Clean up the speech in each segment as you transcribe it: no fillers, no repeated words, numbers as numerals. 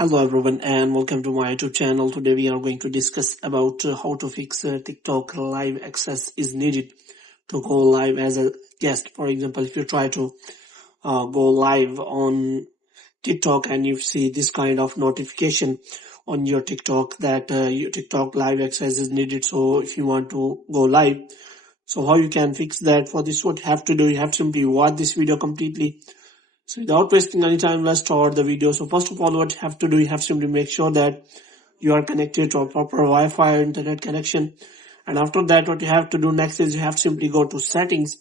Hello everyone and welcome to my YouTube channel. Today we are going to discuss about how to fix TikTok live access is needed to go live as a guest. For example, if you try to go live on TikTok and you see this kind of notification on your TikTok that your TikTok live access is needed. So if you want to go live, so how you can fix that? For this, what you have to do, you have to simply watch this video completely. So without wasting any time, let's start the video. So first of all, what you have to do, you have to simply make sure that you are connected to a proper Wi-Fi or internet connection. And after that, what you have to do next is you have to simply go to settings.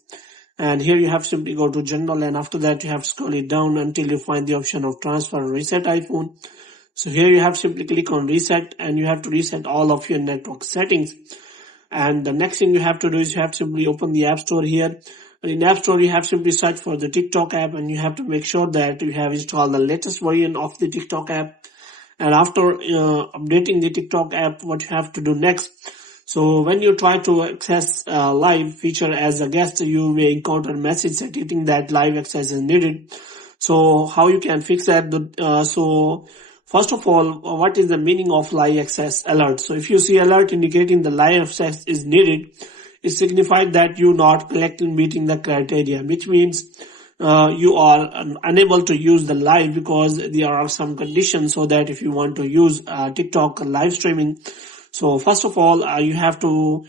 And here you have to simply go to general, and after that you have to scroll it down until you find the option of transfer or reset iPhone. So here you have to simply click on reset and you have to reset all of your network settings. And the next thing you have to do is you have to simply open the App Store here. And in App Store, you have to simply search for the TikTok app and you have to make sure that you have installed the latest version of the TikTok app. And after updating the TikTok app, what you have to do next. So when you try to access live feature as a guest, you may encounter a message stating that live access is needed. So how you can fix that? So first of all, what is the meaning of live access alert? So if you see alert indicating the live access is needed, it signifies that you not correctly meeting the criteria, which means you are unable to use the live because there are some conditions. So that if you want to use TikTok live streaming, so first of all you have to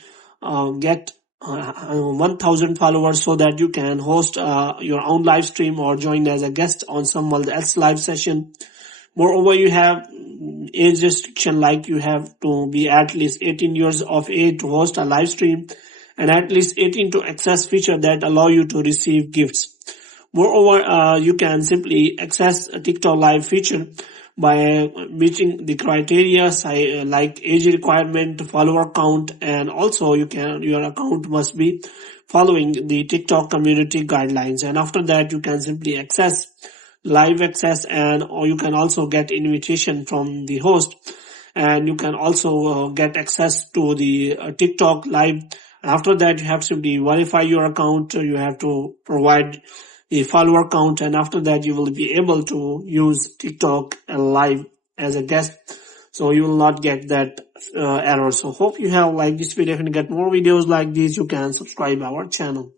get 1,000 followers so that you can host your own live stream or join as a guest on someone else's live session. Moreover, you have age restriction, like you have to be at least 18 years of age to host a live stream and at least 18 to access feature that allow you to receive gifts. Moreover, you can simply access a TikTok live feature by meeting the criteria like age requirement, follower count, and also your account must be following the TikTok community guidelines. And after that, you can simply access live access, or you can also get invitation from the host, and you can also get access to the TikTok live. After that, you have to simply verify your account. You have to provide the follower count, and after that you will be able to use TikTok live as a guest. So you will not get that error. So hope you have liked this video. If you get more videos like these, you can subscribe our channel.